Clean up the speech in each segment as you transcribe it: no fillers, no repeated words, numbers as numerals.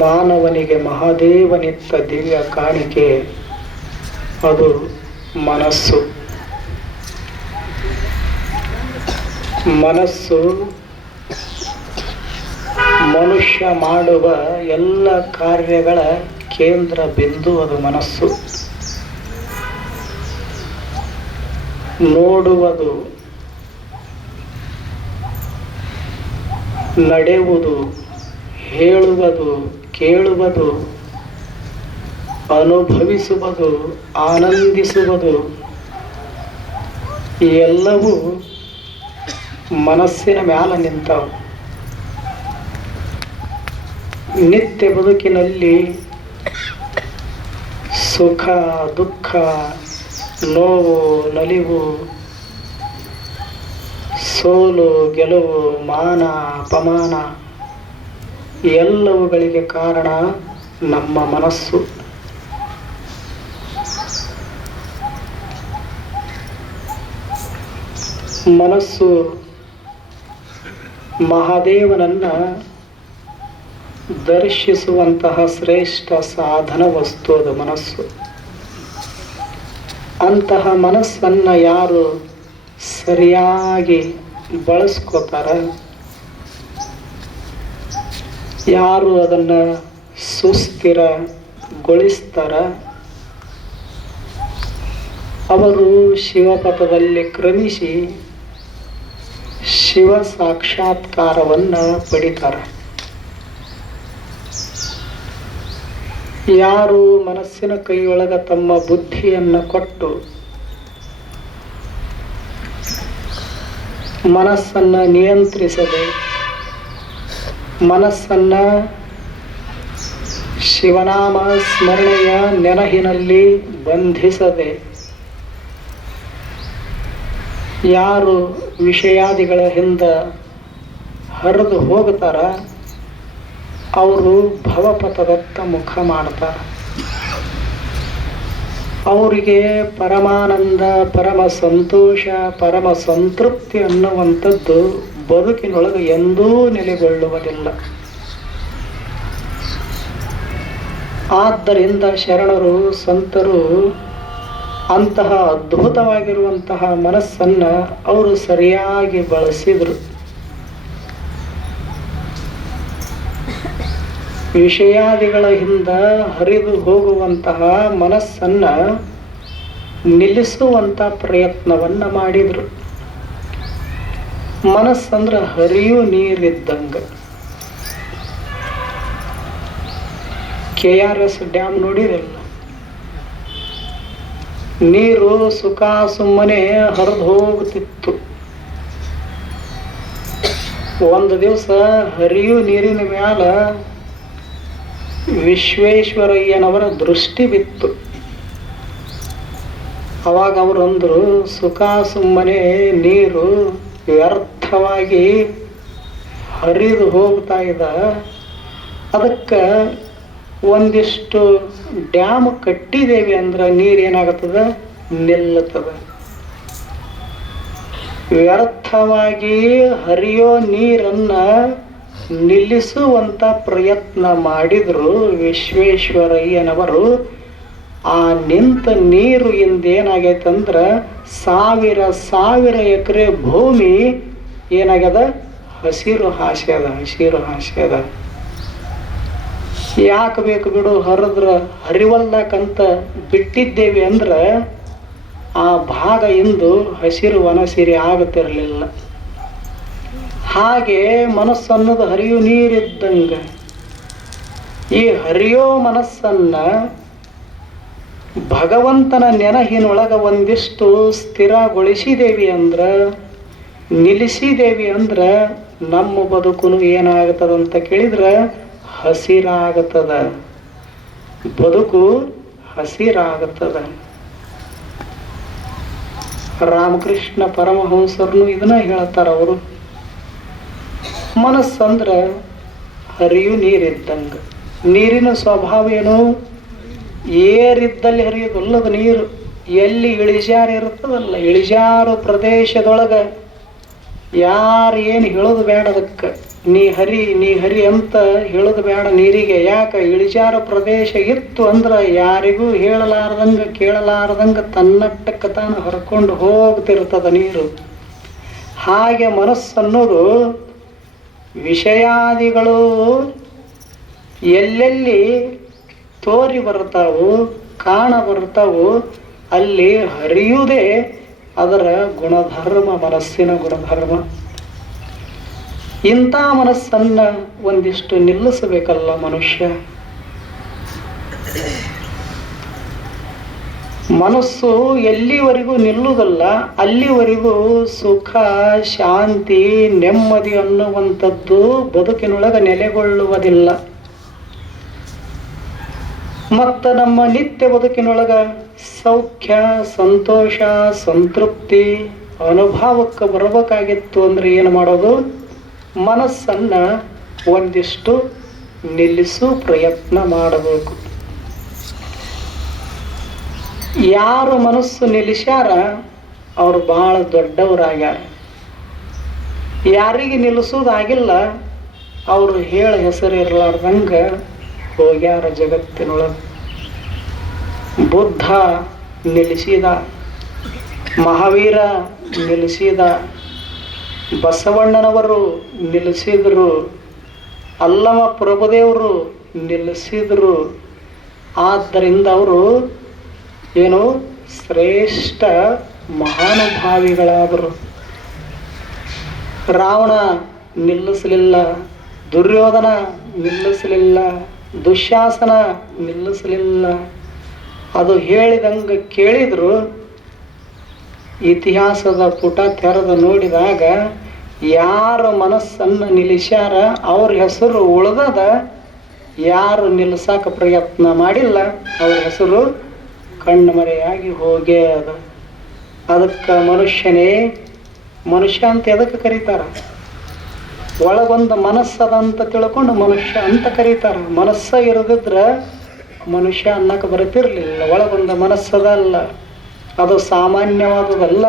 ಮಾನವನಿಗೆ ಮಹಾದೇವನಿತ್ತ ದಿವ್ಯ ಕಾಣಿಕೆ ಅದು ಮನಸ್ಸು. ಮನಸ್ಸು ಮನುಷ್ಯ ಮಾಡುವ ಎಲ್ಲ ಕಾರ್ಯಗಳ ಕೇಂದ್ರ ಬಿಂದು. ಅದು ಮನಸ್ಸು. ನೋಡುವುದು, ನಡೆಯುವುದು, ಹೇಳುವುದು, ಕೇಳುವುದು, ಅನುಭವಿಸುವುದು, ಆನಂದಿಸುವುದು ಎಲ್ಲವೂ ಮನಸ್ಸಿನ ಮ್ಯಾಲ ನಿಂತವು. ನಿತ್ಯ ಬದುಕಿನಲ್ಲಿ ಸುಖ ದುಃಖ, ನೋವು ನಲಿವು, ಸೋಲು ಗೆಲುವು, ಮಾನ ಅಪಮಾನ ಎಲ್ಲವುಗಳಿಗೆ ಕಾರಣ ನಮ್ಮ ಮನಸ್ಸು. ಮನಸ್ಸು ಮಹಾದೇವನನ್ನ ದರ್ಶಿಸುವಂತಹ ಶ್ರೇಷ್ಠ ಸಾಧನ ವಸ್ತು. ಅದು ಮನಸ್ಸು. ಅಂತಹ ಮನಸ್ಸನ್ನು ಯಾರು ಸರಿಯಾಗಿ ಬಳಸ್ಕೋತಾರ, ಯಾರು ಅದನ್ನು ಸುಸ್ಥಿರಗೊಳಿಸ್ತಾರ, ಅವರು ಶಿವಪಥದಲ್ಲಿ ಕ್ರಮಿಸಿ ಶಿವ ಸಾಕ್ಷಾತ್ಕಾರವನ್ನು ಪಡಿತಾರೆ. ಯಾರು ಮನಸ್ಸಿನ ಕೈಯೊಳಗ ತಮ್ಮ ಬುದ್ಧಿಯನ್ನು ಕೊಟ್ಟು ಮನಸ್ಸನ್ನು ನಿಯಂತ್ರಿಸದೆ, ಮನಸ್ಸನ್ನು ಶಿವನಾಮ ಸ್ಮರಣೆಯ ನೆನಹಿನಲ್ಲಿ ಬಂಧಿಸದೆ, ಯಾರು ವಿಷಯಾದಿಗಳ ಹಿಂದೆ ಹರಿದು ಹೋಗ್ತಾರ, ಅವರು ಭವಪಥದತ್ತ ಮುಖ ಮಾಡ್ತಾರೆ. ಅವರಿಗೆ ಪರಮಾನಂದ, ಪರಮ ಸಂತೋಷ, ಪರಮ ಸಂತೃಪ್ತಿ ಅನ್ನುವಂಥದ್ದು ಬದುಕಿನೊಳಗೆ ಎಂದೂ ನೆಲೆಗೊಳ್ಳುವುದಿಲ್ಲ. ಆದ್ದರಿಂದ ಶರಣರು ಸಂತರು ಅಂತಹ ಅದ್ಭುತವಾಗಿರುವಂತಹ ಮನಸ್ಸನ್ನು ಅವರು ಸರಿಯಾಗಿ ಬಳಸಿದರು. ವಿಷಯಾದಿಗಳ ಹಿಂದೆ ಹರಿದು ಹೋಗುವಂತಹ ಮನಸ್ಸನ್ನು ನಿಲ್ಲಿಸುವಂಥ ಪ್ರಯತ್ನವನ್ನು ಮಾಡಿದರು. ಮನಸ್ಸಂದ್ರೆ ಹರಿಯು ನೀರಿದ್ದಂಗೆ. KRS ಡ್ಯಾಮ್ ನೋಡಿರಲ್ಲ, ನೀರು ಸುಖ ಸುಮ್ಮನೆ ಹರಿದು ಹೋಗುತ್ತಿತ್ತು. ಒಂದು ದಿವಸ ಹರಿಯು ನೀರಿನ ಮ್ಯಾಲ ವಿಶ್ವೇಶ್ವರಯ್ಯನವರ ದೃಷ್ಟಿ ಬಿತ್ತು. ಅವಾಗ ಅವರು ಅಂದರು, ಸುಖ ಸುಮ್ಮನೆ ನೀರು ವ್ಯರ್ಥವಾಗಿ ಹರಿದು ಹೋಗ್ತಾ ಇದೆ, ಅದಕ್ಕೆ ಒಂದಿಷ್ಟು ಡ್ಯಾಮ್ ಕಟ್ಟಿದ್ದೇವೆ ಅಂದ್ರೆ ನೀರೇನಾಗುತ್ತದೆ, ನಿಲ್ಲುತ್ತದೆ. ವ್ಯರ್ಥವಾಗಿ ಹರಿಯೋ ನೀರನ್ನು ನಿಲ್ಲಿಸುವಂಥ ಪ್ರಯತ್ನ ಮಾಡಿದ್ರು ವಿಶ್ವೇಶ್ವರಯ್ಯನವರು. ಆ ನಿಂತ ನೀರು ಇಂದೇನಾಗೈತಂದ್ರೆ ಸಾವಿರ ಸಾವಿರ ಎಕರೆ ಭೂಮಿ ಏನಾಗ್ಯದ, ಹಸಿರು ಹಾಸ್ಯದ, ಹಸಿರು ಹಾಸ್ಯದ. ಯಾಕೆ ಬೇಕು ಬಿಡು, ಹರಿವಲ್ದಾಕಂತ ಬಿಟ್ಟಿದ್ದೇವೆ ಅಂದ್ರೆ ಆ ಭಾಗ ಇಂದು ಹಸಿರು ವನಸಿರಿ ಆಗುತ್ತಿರಲಿಲ್ಲ. ಹಾಗೆ ಮನಸ್ಸನ್ನೋದು ಹರಿಯು ನೀರಿದ್ದಂಗೆ. ಈ ಹರಿಯೋ ಮನಸ್ಸನ್ನ ಭಗವಂತನ ನೆನಹಿನೊಳಗ ಒಂದಿಷ್ಟು ಸ್ಥಿರಗೊಳಿಸಿದೇವಿ ಅಂದ್ರೆ, ನಿಲ್ಲಿಸಿದೇವಿ ಅಂದ್ರೆ ನಮ್ಮ ಬದುಕು ಏನಾಗುತ್ತದಂತ ಕೇಳಿದ್ರೆ ಹಸಿರಾಗುತ್ತದ. ಬದುಕು ಹಸಿರಾಗುತ್ತದ. ರಾಮಕೃಷ್ಣ ಪರಮಹಂಸರನು ಇದನ್ನ ಹೇಳ್ತಾರ. ಅವರು ಮನಸ್ಸಂದ್ರೆ ಹರಿಯು ನೀರಿದ್ದಂಗೆ. ನೀರಿನ ಸ್ವಭಾವ ಏನು, ಏರಿದ್ದಲ್ಲಿ ಹರಿಯೋದಲ್ಲದ ನೀರು. ಎಲ್ಲಿ ಇಳಿಜಾರು ಇರುತ್ತದಲ್ಲ, ಇಳಿಜಾರು ಪ್ರದೇಶದೊಳಗೆ ಯಾರು ಏನು ಹೇಳೋದು ಬೇಡ, ಅದಕ್ಕೆ ನೀ ಹರಿ ಅಂತ ಹೇಳೋದು ಬೇಡ ನೀರಿಗೆ. ಯಾಕೆ? ಇಳಿಜಾರ ಪ್ರದೇಶ ಇತ್ತು ಅಂದ್ರೆ ಯಾರಿಗೂ ಹೇಳಲಾರ್ದಂಗ ಕೇಳಲಾರ್ದಂಗ ತನ್ನಟ್ಟಕ್ಕೆ ತಾನು ಹರ್ಕೊಂಡು ಹೋಗ್ತಿರ್ತದ ನೀರು. ಹಾಗೆ ಮನಸ್ಸನ್ನೋದು ವಿಷಯಾದಿಗಳು ಎಲ್ಲೆಲ್ಲಿ ತೋರಿ ಬರ್ತಾವು, ಕಾಣ ಬರ್ತಾವು, ಅಲ್ಲಿ ಹರಿಯುವುದೇ ಅದರ ಗುಣಧರ್ಮ, ಮನಸ್ಸಿನ ಗುಣಧರ್ಮ. ಇಂಥ ಮನಸ್ಸನ್ನ ಒಂದಿಷ್ಟು ನಿಲ್ಲಿಸಬೇಕಲ್ಲ ಮನುಷ್ಯ. ಮನಸ್ಸು ಎಲ್ಲಿವರೆಗೂ ನಿಲ್ಲುವುದಲ್ಲ ಅಲ್ಲಿವರೆಗೂ ಸುಖ, ಶಾಂತಿ, ನೆಮ್ಮದಿ ಅನ್ನುವಂಥದ್ದು ಬದುಕಿನೊಳಗೆ ನೆಲೆಗೊಳ್ಳುವುದಿಲ್ಲ. ಮತ್ತು ನಮ್ಮ ನಿತ್ಯ ಬದುಕಿನೊಳಗ ಸೌಖ್ಯ, ಸಂತೋಷ, ಸಂತೃಪ್ತಿ ಅನುಭವಕ್ಕೆ ಬರಬೇಕಾಗಿತ್ತು ಅಂದ್ರೆ ಏನು ಮಾಡೋದು? ಮನಸ್ಸನ್ನ ಒಂದಿಷ್ಟು ನಿಲ್ಲಿಸು ಪ್ರಯತ್ನ ಮಾಡಬೇಕು. ಯಾರು ಮನಸ್ಸು ನಿಲ್ಲಿಸ್ಯಾರ ಅವರು ಬಹಳ ದೊಡ್ಡವರಾಗ್ಯಾರ. ಯಾರಿಗೆ ನಿಲ್ಲಿಸೋದಾಗಿಲ್ಲ ಅವರು ಹೇಳ ಹೆಸರಿರಲಾರ್ದಂಗ ಹೋಗ್ಯಾರ ಜಗತ್ತಿನೊಳಗೆ. ಬುದ್ಧ ನಿಲ್ಲಿಸಿದ, ಮಹಾವೀರ ನಿಲ್ಲಿಸಿದ, ಬಸವಣ್ಣನವರು ನಿಲ್ಲಿಸಿದರು, ಅಲ್ಲಮ ಪ್ರಭುದೇವರು ನಿಲ್ಲಿಸಿದರು. ಆದ್ದರಿಂದ ಅವರು ಏನು ಶ್ರೇಷ್ಠ ಮಹಾನುಭಾವಿಗಳಾದರು. ರಾವಣ ನಿಲ್ಲಿಸಲಿಲ್ಲ, ದುರ್ಯೋಧನ ನಿಲ್ಲಿಸಲಿಲ್ಲ, ದುಶ್ಯಾಸನ ನಿಲ್ಲಿಸಲಿಲ್ಲ. ಅದು ಹೇಳಿದಂಗೆ ಕೇಳಿದ್ರು. ಇತಿಹಾಸದ ಪುಟ ತೆರೆದು ನೋಡಿದಾಗ ಯಾರು ಮನಸ್ಸನ್ನು ನಿಲ್ಲಿಸ್ಯಾರ ಅವ್ರ ಹೆಸರು ಉಳ್ದದ, ಯಾರು ನಿಲ್ಲಿಸಾಕ ಪ್ರಯತ್ನ ಮಾಡಿಲ್ಲ ಅವ್ರ ಹೆಸರು ಕಣ್ಮರೆಯಾಗಿ ಹೋಗೇ ಅದ. ಅದಕ್ಕೆ ಮನುಷ್ಯನೇ ಮನುಷ್ಯ ಅಂತ ಎದಕ್ಕೆ ಕರೀತಾರ? ಒಳಗೊಂದು ಮನಸ್ಸದಂತ ತಿಳ್ಕೊಂಡು ಮನುಷ್ಯ ಅಂತ ಕರೀತಾರ. ಮನಸ್ಸ ಇರದಿದ್ರೆ ಮನುಷ್ಯ ಅನ್ನಕ್ಕೆ ಬರುತ್ತಿರಲಿಲ್ಲ. ಒಳಗೊಂದು ಮನಸ್ಸದಲ್ಲ, ಅದು ಸಾಮಾನ್ಯವಾದುದಲ್ಲ.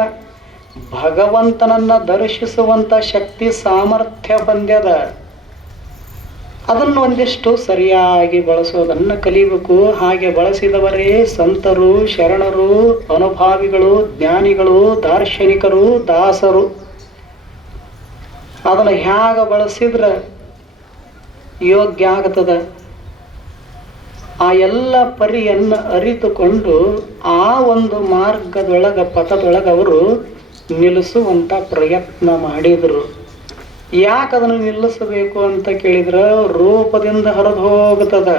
ಭಗವಂತನನ್ನ ದರ್ಶಿಸುವಂಥ ಶಕ್ತಿ, ಸಾಮರ್ಥ್ಯ ಹೊಂದ್ಯದ. ಅದನ್ನು ಒಂದಿಷ್ಟು ಸರಿಯಾಗಿ ಬಳಸೋದನ್ನು ಕಲಿಬೇಕು. ಹಾಗೆ ಬಳಸಿದವರೇ ಸಂತರು, ಶರಣರು, ಅನುಭಾವಿಗಳು, ಜ್ಞಾನಿಗಳು, ದಾರ್ಶನಿಕರು, ದಾಸರು. ಅದನ್ನು ಹೇಗೆ ಬಳಸಿದ್ರೆ ಯೋಗ್ಯ ಆಗ್ತದ, ಆ ಎಲ್ಲ ಪರಿಯನ್ನು ಅರಿತುಕೊಂಡು ಆ ಒಂದು ಮಾರ್ಗದೊಳಗ, ಪಥದೊಳಗೆ ಅವರು ನಿಲ್ಲಿಸುವಂಥ ಪ್ರಯತ್ನ ಮಾಡಿದರು. ಯಾಕೆ ಅದನ್ನು ನಿಲ್ಲಿಸಬೇಕು ಅಂತ ಕೇಳಿದ್ರೆ, ರೂಪದಿಂದ ಹರಿದು ಹೋಗ್ತದ,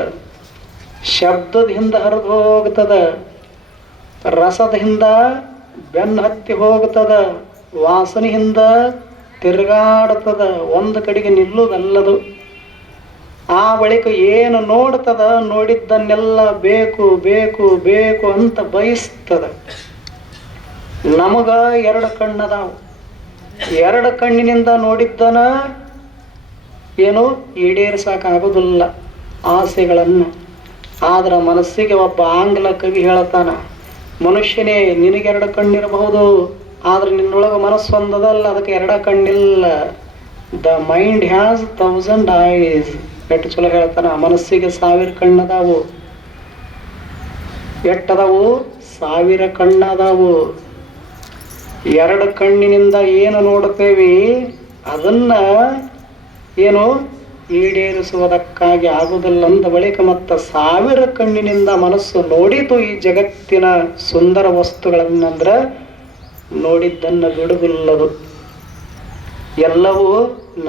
ಶಬ್ದದಿಂದ ಹರಿದು ಹೋಗ್ತದ, ರಸದಿಂದ ಬೆನ್ನು ಹತ್ತಿ ಹೋಗ್ತದ, ವಾಸನೆಯಿಂದ ತಿರುಗಾಡ್ತದ, ಒಂದು ಕಡೆಗೆ ನಿಲ್ಲುವುದಲ್ಲದು. ಆ ಬಳಿಕ ಏನು ನೋಡ್ತದ, ನೋಡಿದ್ದನ್ನೆಲ್ಲ ಬೇಕು ಬೇಕು ಬೇಕು ಅಂತ ಬಯಸ್ತದ. ನಮಗ ಎರಡು ಕಣ್ಣದಾವು, ಎರಡು ಕಣ್ಣಿನಿಂದ ನೋಡಿದ್ದನ ಏನು ಈಡೇರಿಸಾಕಾಗೋದಿಲ್ಲ ಆಸೆಗಳನ್ನು. ಆದ್ರೆ ಮನಸ್ಸಿಗೆ ಒಬ್ಬ ಆಂಗ್ಲ ಕವಿ ಹೇಳ್ತಾನ, ಮನುಷ್ಯನೇ ನಿನಗೆರಡು ಕಣ್ಣಿರಬಹುದು, ಆದ್ರೆ ನಿನ್ನೊಳಗೆ ಮನಸ್ಸು ಒಂದದಲ್ಲ, ಅದಕ್ಕೆ ಎರಡ ಕಣ್ಣಿಲ್ಲ. The mind has 1000 eyes. ಎಷ್ಟು ಚಲೋ ಹೇಳ್ತಾನ. ಮನಸ್ಸಿಗೆ 1000 ಕಣ್ಣದಾವು. ಎಟ್ಟದಾವು? 1000 ಕಣ್ಣದಾವು. ಎರಡು ಕಣ್ಣಿನಿಂದ ಏನು ನೋಡುತ್ತೇವೆ ಅದನ್ನ ಏನು ಈಡೇರಿಸುವುದಕ್ಕಾಗಿ ಆಗುವುದಿಲ್ಲ. ಅಂದ ಬಳಿಕ ಮತ್ತು 1000 ಕಣ್ಣಿನಿಂದ ಮನಸ್ಸು ನೋಡಿತು ಈ ಜಗತ್ತಿನ ಸುಂದರ ವಸ್ತುಗಳನ್ನಂದ್ರೆ ನೋಡಿದ್ದನ್ನು ಬಿಡುವುದಿಲ್ಲದು. ಎಲ್ಲವೂ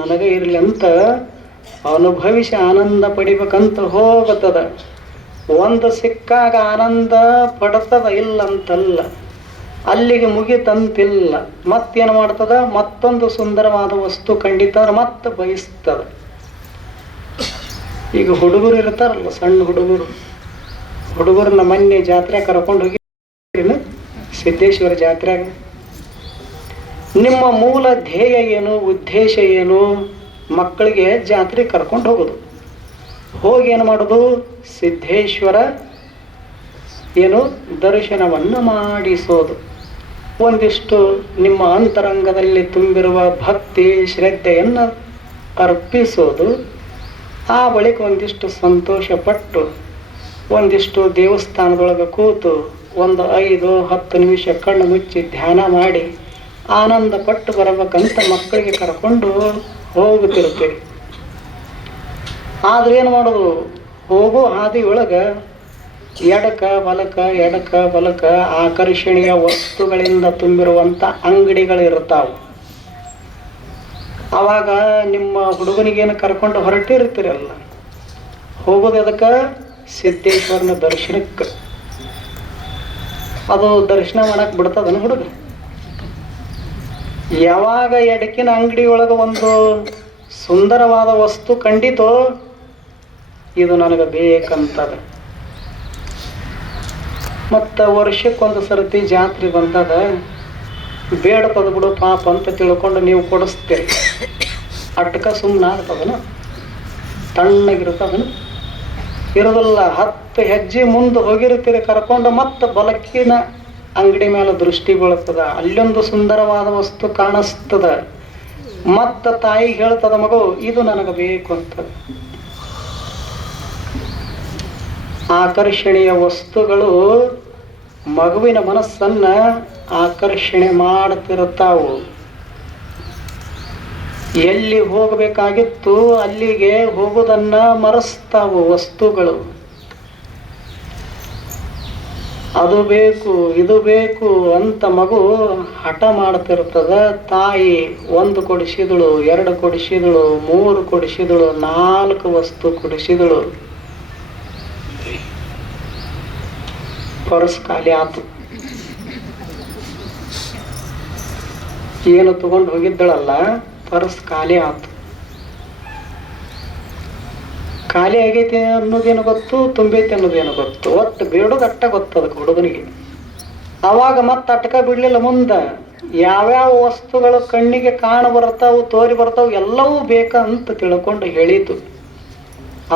ನನಗೆ ಇರಲಿ ಅಂತ ಅನುಭವಿಸಿ ಆನಂದ ಪಡಿಬೇಕಂತ ಹೋಗುತ್ತದ. ಒಂದು ಸಿಕ್ಕಾಗ ಆನಂದ ಪಡ್ತದ, ಇಲ್ಲಂತಲ್ಲ, ಅಲ್ಲಿಗೆ ಮುಗಿತಂತಿಲ್ಲ. ಮತ್ತೇನು ಮಾಡ್ತದ? ಮತ್ತೊಂದು ಸುಂದರವಾದ ವಸ್ತು ಖಂಡಿತ ಮತ್ತೆ ಬಯಸ್ತದ. ಈಗ ಹುಡುಗರು ಇರ್ತಾರಲ್ಲ, ಸಣ್ಣ ಹುಡುಗರನ್ನ ಮೊನ್ನೆ ಜಾತ್ರೆ ಕರ್ಕೊಂಡು ಹೋಗಿ ಸಿದ್ದೇಶ್ವರ ಜಾತ್ರೆಗೆ. ನಿಮ್ಮ ಮೂಲ ಧ್ಯೇಯ ಏನು, ಉದ್ದೇಶ ಏನು? ಮಕ್ಕಳಿಗೆ ಜಾತ್ರೆ ಕರ್ಕೊಂಡು ಹೋಗೋದು. ಹೋಗಿ ಏನು ಮಾಡೋದು? ಸಿದ್ದೇಶ್ವರ ಏನು ದರ್ಶನವನ್ನು ಮಾಡಿಸೋದು. ಒಂದಿಷ್ಟು ನಿಮ್ಮ ಅಂತರಂಗದಲ್ಲಿ ತುಂಬಿರುವ ಭಕ್ತಿ ಶ್ರದ್ಧೆಯನ್ನು ಅರ್ಪಿಸೋದು. ಆ ಬಳಿಕ ಒಂದಿಷ್ಟು ಸಂತೋಷಪಟ್ಟು ಒಂದಿಷ್ಟು ದೇವಸ್ಥಾನದೊಳಗೆ ಕೂತು ಒಂದು 5-10 ನಿಮಿಷ ಕಣ್ಣು ಮುಚ್ಚಿ ಧ್ಯಾನ ಮಾಡಿ ಆನಂದ ಪಟ್ಟು ಬರಬೇಕಂತ ಮಕ್ಕಳಿಗೆ ಕರ್ಕೊಂಡು ಹೋಗುತ್ತಿರ್ತೀವಿ. ಆದ್ರೆ ಏನು ಮಾಡೋದು, ಹೋಗೋ ಹಾದಿಯೊಳಗೆ ಎಡಕ ಬಲಕ ಆಕರ್ಷಣೀಯ ವಸ್ತುಗಳಿಂದ ತುಂಬಿರುವಂಥ ಅಂಗಡಿಗಳಿರ್ತಾವೆ. ಆವಾಗ ನಿಮ್ಮ ಹುಡುಗನಿಗೇನು ಕರ್ಕೊಂಡು ಹೊರಟಿರ್ತೀರಲ್ಲ, ಹೋಗೋದು ಅದಕ್ಕೆ ಸಿದ್ದೇಶ್ವರನ ದರ್ಶನಕ್ಕೆ. ಅದು ದರ್ಶನ ಮಾಡಕ್ಕೆ ಬಿಡ್ತದನ ಹುಡುಗ? ಯಾವಾಗ ಎಡಕಿನ ಅಂಗಡಿ ಒಳಗೆ ಒಂದು ಸುಂದರವಾದ ವಸ್ತು ಕಂಡಿತೋ, ಇದು ನನಗೆ ಬೇಕಂತದ. ಮತ್ತು ವರ್ಷಕ್ಕೊಂದು ಸರ್ತಿ ಜಾತ್ರೆ ಬಂದದ, ಬೇಡತದ ಬಿಡು ಪಾಪ ಅಂತ ತಿಳ್ಕೊಂಡು ನೀವು ಕೊಡಿಸ್ತೀರಿ. ಅಟ್ಕ ಸುಮ್ಮನೆ ಆಗ್ತದನ? ತಣ್ಣಗಿರ್ತದನ? ಇರೋದಿಲ್ಲ. 10 ಹೆಜ್ಜೆ ಮುಂದೆ ಹೋಗಿರ್ತೀರಿ ಕರ್ಕೊಂಡು, ಮತ್ತೆ ಬಲಕಿನ ಅಂಗಡಿ ಮೇಲೆ ದೃಷ್ಟಿ ಬೀಳ್ತದ, ಅಲ್ಲೊಂದು ಸುಂದರವಾದ ವಸ್ತು ಕಾಣಿಸ್ತದ. ಮತ್ತು ತಾಯಿಗೆ ಹೇಳ್ತದ, ಮಗು ಇದು ನನಗೆ ಬೇಕು ಅಂತ. ಆಕರ್ಷಣೀಯ ವಸ್ತುಗಳು ಮಗುವಿನ ಮನಸ್ಸನ್ನ ಆಕರ್ಷಣೆ ಮಾಡ್ತಿರ್ತಾವು. ಎಲ್ಲಿ ಹೋಗಬೇಕಾಗಿತ್ತು ಅಲ್ಲಿಗೆ ಹೋಗೋದನ್ನ ಮರೆಸ್ತಾವು ವಸ್ತುಗಳು. ಅದು ಬೇಕು ಇದು ಬೇಕು ಅಂತ ಮಗು ಹಠ ಮಾಡ್ತಿರ್ತದ. ತಾಯಿ 1 ಕೊಡಿಸಿದಳು, 2 ಕೊಡಿಸಿದಳು, 3 ಕೊಡಿಸಿದಳು, 4 ವಸ್ತು ಕೊಡಿಸಿದಳು. ಪರ್ಸ್ ಖಾಲಿ ಆತು. ಏನು ತಗೊಂಡು ಹೋಗಿದ್ದಳಲ್ಲ, ಪರ್ಸ್ ಖಾಲಿ ಆತು. ಖಾಲಿ ಆಗೈತಿ ಅನ್ನೋದೇನು ಗೊತ್ತು, ತುಂಬೈತಿ ಅನ್ನೋದೇನು ಗೊತ್ತು. ಒಟ್ಟು ಬೇಡೋದು ಅಟ್ಟ ಗೊತ್ತದಕ್ಕೆ ಹುಡುಗನಿಗೆ. ಅವಾಗ ಮತ್ತೆ ಅಟ್ಕ ಬಿಡ್ಲಿಲ್ಲ. ಮುಂದೆ ಯಾವ್ಯಾವ ವಸ್ತುಗಳು ಕಣ್ಣಿಗೆ ಕಾಣ ಬರ್ತಾವು, ತೋರಿ ಬರ್ತಾವು, ಎಲ್ಲವೂ ಬೇಕಂತ ತಿಳ್ಕೊಂಡು ಹೇಳಿತು.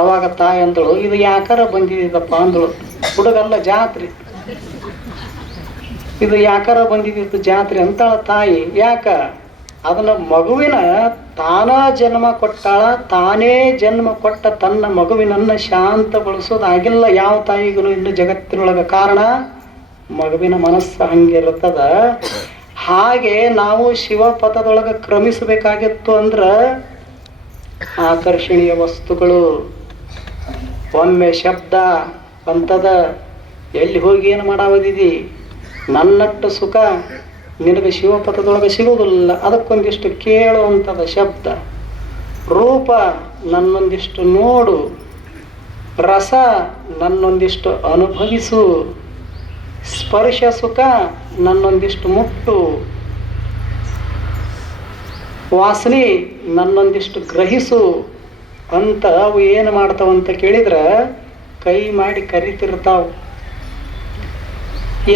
ಅವಾಗ ತಾಯಿ ಅಂದಳು, ಇದು ಯಾಕಾರ ಬಂದಿದ್ದಪ್ಪ ಅಂದಳು. ಹುಡುಗಲ್ಲ, ಜಾತ್ರೆ. ಇದು ಯಾಕಾರ ಬಂದಿದ್ದು ಜಾತ್ರೆ ಅಂತಾಳ ತಾಯಿ. ಯಾಕ? ಅದನ್ನ ಮಗುವಿನ ತಾನ ಜನ್ಮ ಕೊಟ್ಟಾಳ. ತಾನೇ ಜನ್ಮ ಕೊಟ್ಟ ತನ್ನ ಮಗುವಿನನ್ನ ಶಾಂತಗೊಳಿಸೋದಾಗಿಲ್ಲ ಯಾವ ತಾಯಿಗೂ ಇನ್ನು ಜಗತ್ತಿನೊಳಗ. ಕಾರಣ ಮಗುವಿನ ಮನಸ್ಸು ಹಂಗಿರ್ತದ. ಹಾಗೆ ನಾವು ಶಿವಪಥದೊಳಗೆ ಕ್ರಮಿಸಬೇಕಾಗಿತ್ತು ಅಂದ್ರ ಆಕರ್ಷಣೀಯ ವಸ್ತುಗಳು. ಒಮ್ಮೆ ಶಬ್ದ ಅಂತದ, ಎಲ್ಲಿ ಹೋಗಿ ಏನು ಮಾಡಾವದಿದಿ, ನನ್ನಟ್ಟು ಸುಖ ನಿನಗೆ ಶಿವಪಥದೊಳಗೆ ಸಿಗೋದಿಲ್ಲ. ಅದಕ್ಕೊಂದಿಷ್ಟು ಕೇಳುವಂಥದ ಶಬ್ದ. ರೂಪ ನನ್ನೊಂದಿಷ್ಟು ನೋಡು, ರಸ ನನ್ನೊಂದಿಷ್ಟು ಅನುಭವಿಸು, ಸ್ಪರ್ಶ ಸುಖ ನನ್ನೊಂದಿಷ್ಟು ಮುಟ್ಟು, ವಾಸನೆ ನನ್ನೊಂದಿಷ್ಟು ಗ್ರಹಿಸು ಅಂತ ಅವು ಏನು ಮಾಡ್ತಾವಂತ ಕೇಳಿದ್ರೆ ಕೈ ಮಾಡಿ ಕರಿತಿರ್ತಾವು.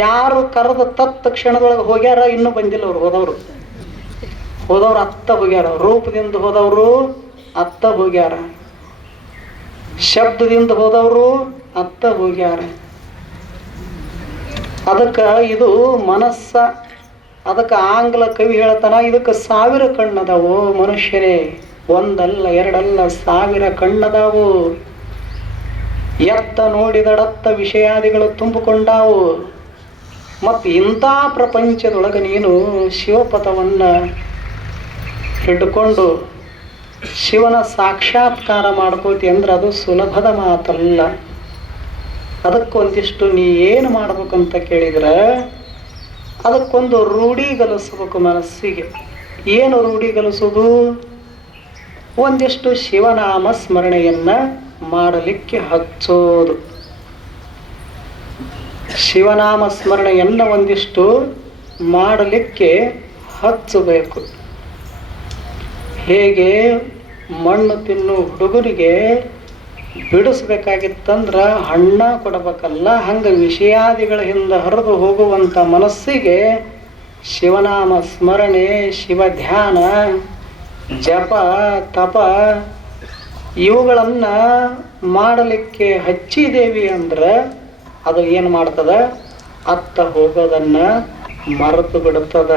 ಯಾರು ಕರೆದ ತಕ್ಷಣದೊಳಗೆ ಹೋಗ್ಯಾರ, ಇನ್ನೂ ಬಂದಿಲ್ಲ ಅವ್ರು. ಹೋದವ್ರು ಅತ್ತ ಹೋಗ್ಯಾರ. ರೂಪದಿಂದ ಹೋದವರು ಅತ್ತ ಹೋಗ್ಯಾರ, ಶಬ್ದದಿಂದ ಹೋದವರು ಅತ್ತ ಹೋಗ್ಯಾರ. ಅದಕ್ಕೆ ಇದು ಮನಸ್ಸ. ಅದಕ್ಕೆ ಆಂಗ್ಲ ಕವಿ ಹೇಳ್ತಾನ, ಇದಕ್ಕೆ 1000 ಕಣ್ಣದಾವು ಮನುಷ್ಯರೇ, 1 ಅಲ್ಲ 2 ಅಲ್ಲ 1000 ಕಣ್ಣದಾವು. ಎತ್ತ ನೋಡಿದಡತ್ತ ವಿಷಯಾದಿಗಳು ತುಂಬಿಕೊಂಡಾವು. ಮತ್ತು ಇಂಥ ಪ್ರಪಂಚದೊಳಗೆ ನೀನು ಶಿವಪಥವನ್ನು ಹಿಡ್ಕೊಂಡು ಶಿವನ ಸಾಕ್ಷಾತ್ಕಾರ ಮಾಡ್ಕೋತಿ ಅಂದ್ರೆ ಅದು ಸುಲಭದ ಮಾತಲ್ಲ. ಅದಕ್ಕೊಂದಿಷ್ಟು ನೀ ಏನು ಮಾಡ್ಬೇಕಂತ ಕೇಳಿದ್ರೆ ಅದಕ್ಕೊಂದು ರೂಢಿಗಲಿಸ್ಬೇಕು ಮನಸ್ಸಿಗೆ. ಏನು ರೂಢಿಗಲಿಸೋದು? ಒಂದಿಷ್ಟು ಶಿವನಾಮ ಸ್ಮರಣೆಯನ್ನು ಮಾಡಲಿಕ್ಕೆ ಹಚ್ಚೋದು. ಶಿವನಾಮ ಸ್ಮರಣೆಯನ್ನು ಒಂದಿಷ್ಟು ಮಾಡಲಿಕ್ಕೆ ಹಚ್ಚಬೇಕು. ಹೇಗೆ ಮಣ್ಣು ತಿನ್ನು ಹುಡುಗರಿಗೆ ಬಿಡಿಸ್ಬೇಕಾಗಿತ್ತಂದ್ರೆ ಹಣ್ಣ ಕೊಡಬೇಕಲ್ಲ, ಹಂಗೆ ವಿಷಯಾದಿಗಳ ಹಿಂದೆ ಹರಿದು ಹೋಗುವಂಥ ಮನಸ್ಸಿಗೆ ಶಿವನಾಮ ಸ್ಮರಣೆ, ಶಿವ ಧ್ಯಾನ, ಜಪ, ತಪ ಇವುಗಳನ್ನು ಮಾಡಲಿಕ್ಕೆ ಹಚ್ಚಿದೇವಿ ಅಂದ್ರೆ ಅದು ಏನು ಮಾಡ್ತದ? ಅತ್ತ ಹೋಗೋದನ್ನು ಮರೆತು ಬಿಡುತ್ತದ.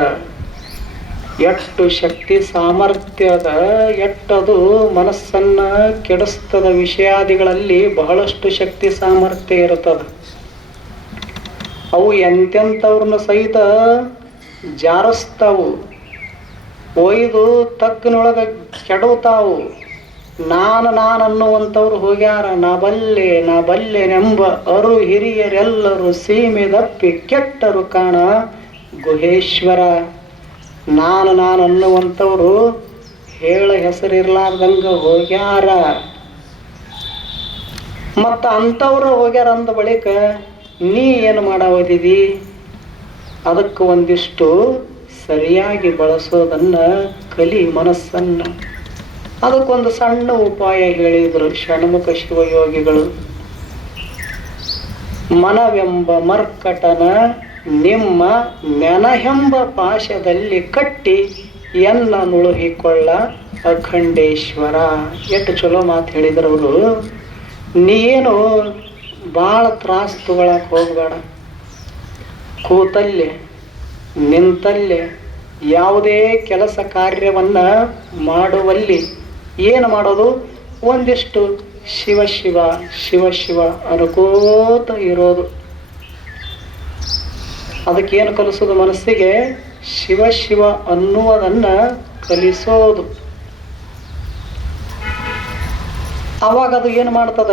ಎಷ್ಟು ಶಕ್ತಿ ಸಾಮರ್ಥ್ಯದ ಎಟ್ಟದು ಮನಸ್ಸನ್ನ ಕೆಡಿಸ್ತದ. ವಿಷಯಾದಿಗಳಲ್ಲಿ ಬಹಳಷ್ಟು ಶಕ್ತಿ ಸಾಮರ್ಥ್ಯ ಇರುತ್ತದೆ. ಅವು ಎಂತೆಂಥವ್ರನ್ನ ಸಹಿತ ಜಾರಿಸ್ತಾವು, ಒಯ್ದು ತಗ್ಗಿನೊಳಗೆ ಕೆಡುತ್ತಾವು. ನಾನು ಅನ್ನುವಂಥವ್ರು ಹೋಗ್ಯಾರ. ನಾ ಬಲ್ಲೆನೆಂಬ ಅರು ಹಿರಿಯರೆಲ್ಲರೂ ಸೀಮೆದಪ್ಪಿ ಕೆಟ್ಟರು ಕಾಣ ಗುಹೇಶ್ವರ. ನಾನು ಅನ್ನುವಂಥವ್ರು ಹೇಳ ಹೆಸರಿರ್ಲಾರ್ದಂಗ ಹೋಗ್ಯಾರ. ಮತ್ತು ಅಂಥವ್ರು ಹೋಗ್ಯಾರ ಅಂದ ಬಳಿಕ ನೀ ಏನು ಮಾಡಾವದಿದಿ? ಅದಕ್ಕೆ ಒಂದಿಷ್ಟು ಸರಿಯಾಗಿ ಬಳಸೋದನ್ನ ಕಲಿ ಮನಸ್ಸನ್ನ. ಅದಕ್ಕೊಂದು ಸಣ್ಣ ಉಪಾಯ ಹೇಳಿದರು ಷಣ್ಮುಖ ಶಿವಯೋಗಿಗಳು. ಮನವೆಂಬ ಮರ್ಕಟನ ನಿಮ್ಮ ನೆನಹೆಂಬ ಪಾಶದಲ್ಲಿ ಕಟ್ಟಿ ಎನ್ನ ನುಳುಹಿಕೊಳ್ಳ ಅಖಂಡೇಶ್ವರ. ಎಷ್ಟು ಚಲೋ ಮಾತು ಹೇಳಿದ್ರು ಅವರು. ನೀನು ಭಾಳ ತ್ರಾಸು ತಗೊಳಕ್ಕೆ ಹೋಗಬೇಡ. ಕೂತಲ್ಲೇ ನಿಂತಲ್ಲೇ ಯಾವುದೇ ಕೆಲಸ ಕಾರ್ಯವನ್ನು ಮಾಡುವಲ್ಲಿ ಏನು ಮಾಡೋದು? ಒಂದಿಷ್ಟು ಶಿವ ಶಿವ ಶಿವ ಶಿವ ಅನ್ಕೋತ ಇರೋದು. ಅದಕ್ಕೇನು ಕಲಿಸೋದು? ಮನಸ್ಸಿಗೆ ಶಿವ ಶಿವ ಅನ್ನುವುದನ್ನು ಕಲಿಸೋದು. ಆವಾಗ ಅದು ಏನು ಮಾಡ್ತದ?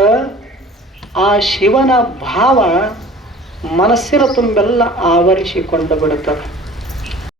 ಆ ಶಿವನ ಭಾವ ಮನಸ್ಸಿನ ತುಂಬೆಲ್ಲ ಆವರಿಸಿಕೊಂಡು ಬಿಡುತ್ತದೆ.